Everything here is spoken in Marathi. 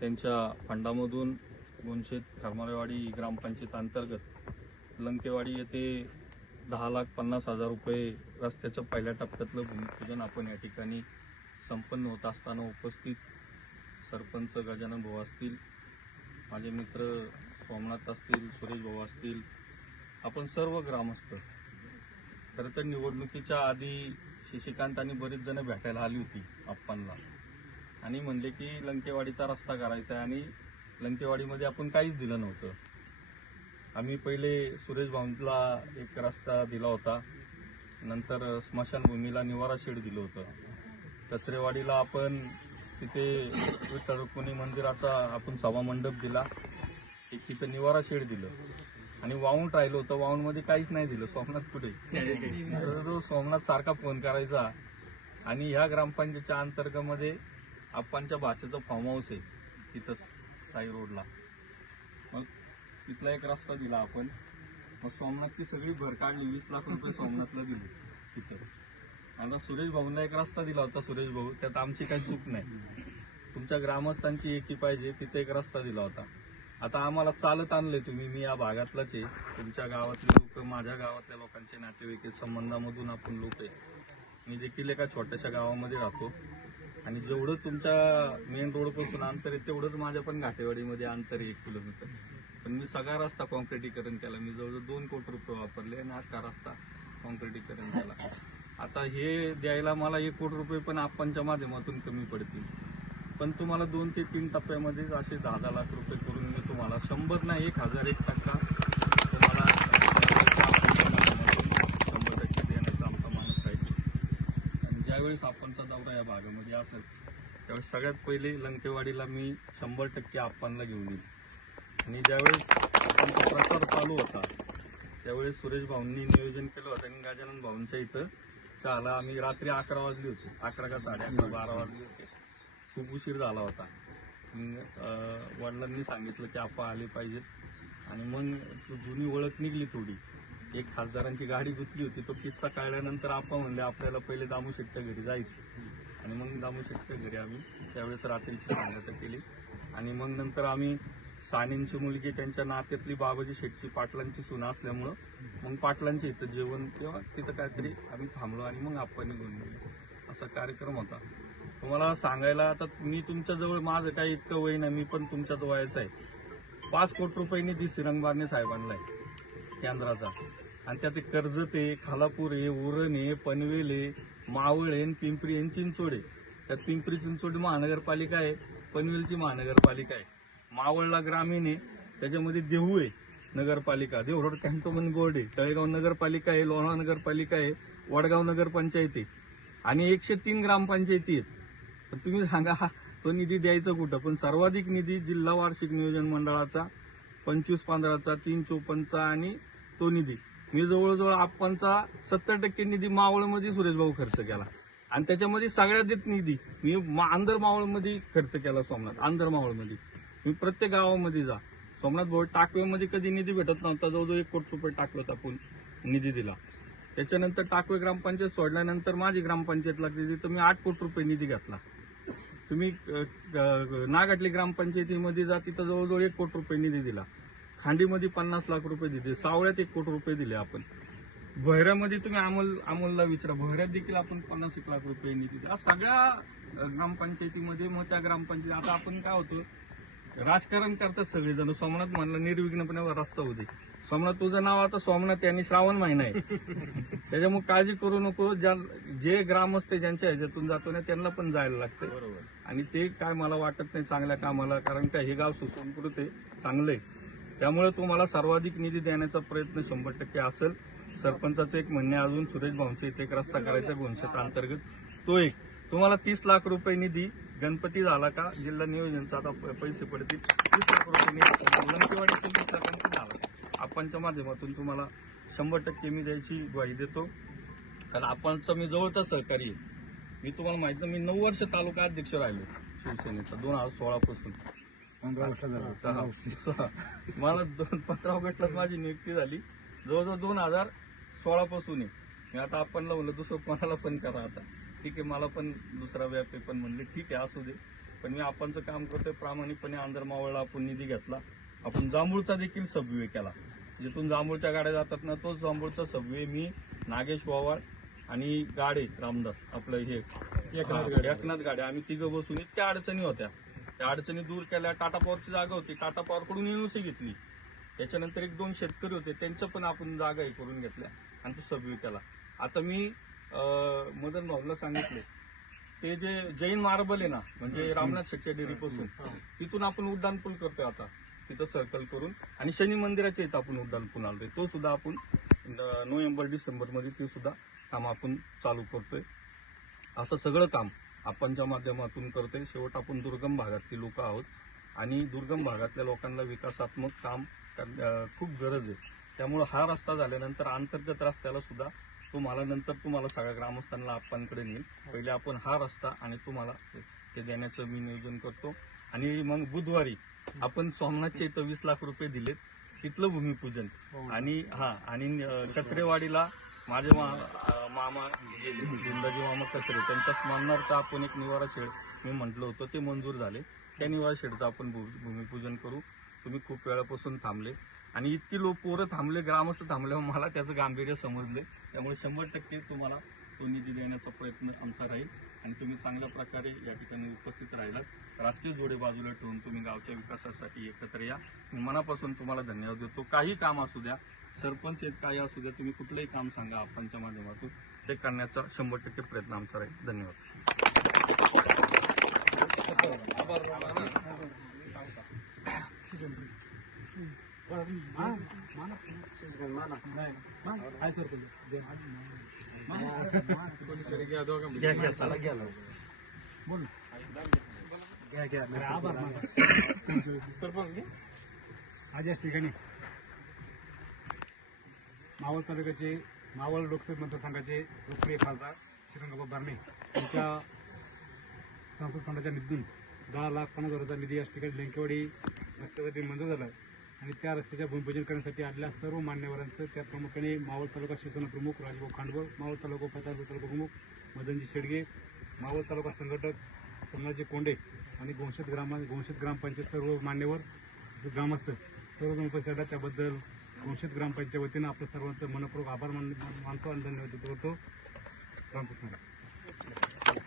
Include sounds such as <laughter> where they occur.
त्यांच्या फंडामधून गोनशेत करमारेवाडी ग्रामपंचायत अंतर्गत लंकेवाडी येथे दहा लाख पन्नास हजार रुपये रस्त्याचं पहिल्या टप्प्यातलं भूमिपूजन आपण या ठिकाणी संपन्न होत असताना उपस्थित सरपंच गजानन भाऊ असतील माझे मित्र सोमनाथ असतील सुरेश भाऊ असतील आपण सर्व ग्रामस्थ. खरं तर निवडणुकीच्या आधी शशिकांत आणि बरीच जण भेटायला आली होती आप्पांना. आणि म्हणले की लंकेवाडीचा रस्ता करायचा आहे आणि लंकेवाडीमध्ये आपण काहीच दिलं नव्हतं. आम्ही पहिले सुरेश भाऊंला एक रस्ता दिला होता. नंतर स्मशानभूमीला निवारा शेड दिलं होतं. कचरेवाडीला आपण तिथे विठ्ठल रुक्मिणी मंदिराचा आपण सभा मंडप दिला. एक तिथं निवारा शेड दिलं. आणि वाऊंड राहिलं होतं. वाऊंडमध्ये काहीच नाही दिलं. सोमनाथ कुठे? <laughs> सोमनाथ सारखा फोन करायचा. आणि ह्या ग्रामपंचायतच्या अंतर्गतमध्ये आप्पांच्या भाषेचं फार्म हाऊस आहे तिथं साई रोडला. मग तिथला एक रस्ता दिला आपण. मग सोमनाथची सगळी भर काढली वीस लाख रुपये सोमनाथला दिले तिथं. आता सुरेश भाऊंना एक रस्ता दिला होता सुरेश भाऊ. त्यात आमची काही चूक नाही. तुमच्या ग्रामस्थांची एकी पाहिजे तिथे एक रस्ता दिला होता. आता आम्हाला चालत आणले तुम्ही मी या भागातलाच आहे. तुमच्या गावातले लोक माझ्या गावातल्या लोकांचे नातेवाईक संबंधामधून आपण लोक आहे. मी देखील एका छोट्याशा गावामध्ये राहतो. आणि जेवढं तुमच्या मेन रोडपासून अंतर आहे तेवढंच माझ्या पण घाटेवाडीमध्ये अंतर आहे एक किलोमीटर. पण मी सगळा रस्ता कॉन्क्रिटीकरण केला. मी जवळजवळ दोन कोटी रुपये वापरले आणि अख्खा रस्ता कॉन्क्रिटीकरण केला आता हे द्यायला मला एक कोटी रुपये पण आपणच्या माध्यमातून कमी पडतील. पण तुम्हाला दोन ते तीन टप्प्यामध्ये असे दहा दहा लाख रुपये करून मी तुम्हाला शंभर नाही एक हजार एक टक्का तुम्हाला शंभर टक्के देण्याचा आमचा मानस आहे आणि ज्यावेळेस आपणचा दौरा या भागामध्ये असेल त्यावेळेस सगळ्यात पहिले लंकेवाडीला मी शंभर टक्के आपणला घेऊन येईल. आणि ज्यावेळेस आमचा प्रचार चालू होता त्यावेळेस सुरेश भाऊंनी नियोजन केलं होतं आणि गजानन भाऊंच्या इथं चहाला आम्ही रात्री अकरा वाजली होती. अकरा का साडे अकरा बारा वाजली होते. खूप उशीर झाला होता. वडिलांनी सांगितलं की आप्पा आले पाहिजेत. आणि मग जुनी ओळख निघली थोडी. एक खासदारांची गाडी गुतली होती तो किस्सा काढल्यानंतर आपण म्हणले आपल्याला पहिले दामू शेठच्या घरी जायचं आणि मग दामू शेठच्या घरी आम्ही त्यावेळेस रात्रीची सांगता केली. आणि मग नंतर आम्ही सानेंची मुलगी त्यांच्या नात्यातली बाबाजी शेठची पाटलांची सुना असल्यामुळं मग पाटलांच्या इथं जेवण किंवा तिथं काहीतरी आम्ही थांबलो आणि मग आपण निघून गेलो. असा कार्यक्रम होता. तुम्हाला सांगायला आता मी तुमच्याजवळ माझं काही इतकं वय नाही मी पण तुमच्याच वयाचं आहे. पाच कोटी रुपये निधी श्रीरंग बारणे साहेबांना आहे केंद्राचा. आणि त्यात कर्जत आहे खालापूर आहे उरण आहे पनवेल आहे मावळ आहे पिंपरी आहे आणि चिंचोड आहे त्यात पिंपरी चिंचोड महानगरपालिका आहे पनवेलची महानगरपालिका आहे. मावळला ग्रामीण आहे त्याच्यामध्ये देहू आहे नगरपालिका. देवरोड कॅन्टोनमेंट बोर्ड आहे तळेगाव नगरपालिका आहे लोणावळा नगरपालिका आहे वडगाव नगरपंचायत आहे. आणि एकशे तीन ग्रामपंचायती आहेत. तुम्ही सांगा हा तो निधी द्यायचा कुठं? पण सर्वाधिक निधी जिल्हा वार्षिक नियोजन मंडळाचा पंचवीस पंधराचा तीन चोपन्नचा आणि तो निधी. मी जवळजवळ आपणचा सत्तर टक्के निधी मावळमध्ये सुरेश भाऊ खर्च केला. आणि त्याच्यामध्ये सगळ्यात निधी मी मा- आंधर मावळमध्ये खर्च केला सोमनाथ. आंधर मावळमध्ये. मी प्रत्येक गावामध्ये जा. सोमनाथ भाऊ टाकवेमध्ये कधी निधी भेटत नव्हता. जवळजवळ एक कोटी रुपये टाकलं आपण निधी दिला. त्याच्यानंतर टाकवे ग्रामपंचायत सोडल्यानंतर माझी ग्रामपंचायत लागली तिथं मी आठ कोटी रुपये निधी घातला. तुम्ही नागाटली ग्रामपंचायतीमध्ये जा तिथं जवळजवळ एक कोटी रुपये निधी दिला. खांडीमध्ये पन्नास लाख रुपये दिले सावळ्यात एक कोटी रुपये दिले आपण. भैऱ्यामध्ये तुम्ही अमोल अमोलला विचारा भैऱ्यात देखील आपण पन्नास एक लाख रुपये निधी दिला. सगळ्या ग्रामपंचायतीमध्ये मग त्या ग्रामपंचायत आता आपण काय होतो राजकारण करतात सगळेजण. सोमनाथ म्हणलं निर्विघ्नपणे रस्ता होते सोमनाथ तुझं नाव आता सोमनाथ यांनी श्रावण महिना आहे. त्याच्यामुळे काळजी करू नको. ज्या जे ग्रामस्थ आहे, ज्यांच्या ह्याच्यातून जातो ना त्यांना पण जायला लागतं. बरोबर. आणि ते काय मला वाटत नाही चांगल्या कामाला कारण काय हे गाव सुसंस्कृत आहे चांगलं आहे. त्यामुळे तुम्हाला सर्वाधिक निधी देण्याचा प्रयत्न शंभर टक्के असेल. सरपंचाचं एक म्हणणे अजून सुरेश भाऊंचे इथे एक रस्ता करायचा घोषित अंतर्गत. तो एक. तुम्हाला तीस लाख रुपये निधी गणपती झाला का? जिल्हा नियोजनचा आता प- पैसे पडतील. तीस लाख रुपये निधी तीस लाखांचा झाला. आपणच्या माध्यमातून तुम्हाला शंभर टक्के मी द्यायची ग्वाही देतो. कारण आपणचं मी जवळचा सहकारी आहे. मी तुम्हाला माहिती मी नऊ वर्ष तालुका अध्यक्ष राहिलो शिवसेनेचा दोन हजार सोळापासून. सोळा पासून मला दोन पंधरा ऑगस्टलाच माझी नियुक्ती झाली. जवळजवळ दोन हजार सोळा पासून आहे. मी आता आपण म्हणलं दुसरं कोणाला पण करा आता. ठीक आहे मला पण दुसरा व्यापे पण म्हणले ठीक आहे असू दे. पण मी आपणचं काम करतोय प्रामाणिकपणे आंधरमावळला आपण निधी घेतला. आपण जांभूळचा देखील सबवे केला. जिथून जांभूळच्या गाड्या जातात ना तोच जांभूळचा सबवे मी नागेश वावाळ आणि गाडे रामदास आपलं हे एकनाथ हा, गाडे. एकनाथ गाडे. आम्ही तिघं बसून इतक्या अडचणी होत्या. त्या अडचणी दूर केल्या टाटा पॉवरची जागा होती. टाटा पॉवरकडून एनओसी घेतली. त्याच्यानंतर एक दोन शेतकरी होते. त्यांचं पण आपण जागा हे करून घेतल्या आणि तो केला. आता मी मदन भाऊला सांगितले. ते जे जैन मार्बल आहे ना म्हणजे रामनाथ शेट्टी डेअरी पासून तिथून आपण उड्डाण पूल करतोय आता. तिथं सर्कल करून. आणि शनी मंदिराच्या इथं आपण उड्डाण पूल आणतोय. तो सुद्धा आपण नोव्हेंबर डिसेंबरमध्ये ते सुद्धा काम आपण चालू करतोय. असं सगळं काम. आपणच्या माध्यमातून करतोय. शेवट आपण दुर्गम भागातली लोक आहोत. आणि दुर्गम भागातल्या लोकांना विकासात्मक काम खूप गरज आहे. त्यामुळे हा रस्ता झाल्यानंतर अंतर्गत रस्त्याला सुद्धा तुम्हाला नंतर तुम्हाला सगळ्या ग्रामस्थांना आपणकडे नेईल. पहिले आपण हा रस्ता आणि तुम्हाला ते- देण्याचं मी नियोजन करतो. आणि मग बुधवारी आपण सोमनाथचे इथं वीस लाख रुपये दिलेत. तिथलं भूमिपूजन. आणि हा आणि कचरेवाडीला माझे मा, मामा जिंदाजी मामा कचरे त्यांच्या स्मरणार्थ आपण एक निवारा शेड मी म्हटलं होतं ते मंजूर झाले. त्या निवारा शेडचं आपण भू- भूमिपूजन करू. तुम्ही खूप वेळापासून थांबले. आणि इतकी लोक पोरं थांबले ग्रामस्थ थांबल्यावर <laughs> मला त्याचं गांभीर्य समजले. त्यामुळे शंभर टक्के तुम्हाला तो निधी देण्याचा प्रयत्न आमचा राहील. आणि तुम्ही चांगल्या प्रकारे या ठिकाणी उपस्थित राहिलात. राजकीय जोडे बाजूला ठेवून तुम्ही गावच्या विकासासाठी एकत्र या. मनापासून तुम्हाला धन्यवाद देतो. काही काम असू द्या. सरपंच आहेत काही असू द्या तुम्ही कुठलंही काम सांगा आपणच्या माध्यमातून. ते करण्याचा शंभर टक्के प्रयत्न आमचा राहील. धन्यवाद. घ्या घ्या चला सरपंच. आज याच ठिकाणी मावळ तालुक्याचे मावळ लोकसभा मतदारसंघाचे लोकप्रिय खासदार श्रीरंगबा बारणे यांच्या संसद फंडाच्या निधीतून दहा लाख पन्नास हजाराचा निधी या ठिकाणी लेंकेवाडी रस्त्यासाठी मंजूर झाला आणि त्या रस्त्याच्या भूमिपूजन करण्यासाठी आलेल्या सर्व मान्यवरांचं त्या प्रामुख्याने मावळ तालुका शिवसेना प्रमुख राजभाऊ खांडवळ मावळ तालुका उपतालुका तालुका प्रमुख मदनजी शेडगे मावळ तालुका संघटक सोमनाथजी कोंडे आणि गोंशत ग्राम गोंशत ग्रामपंचायत सर्व मान्यवर ग्रामस्थ सर्वजण उपस्थित त्याबद्दल घोषित ग्रामपंचायतीनं आपलं सर्वांचं मनपूर्वक आभार मान मानतो आणि धन्यवाद देतो. रामकृष्ण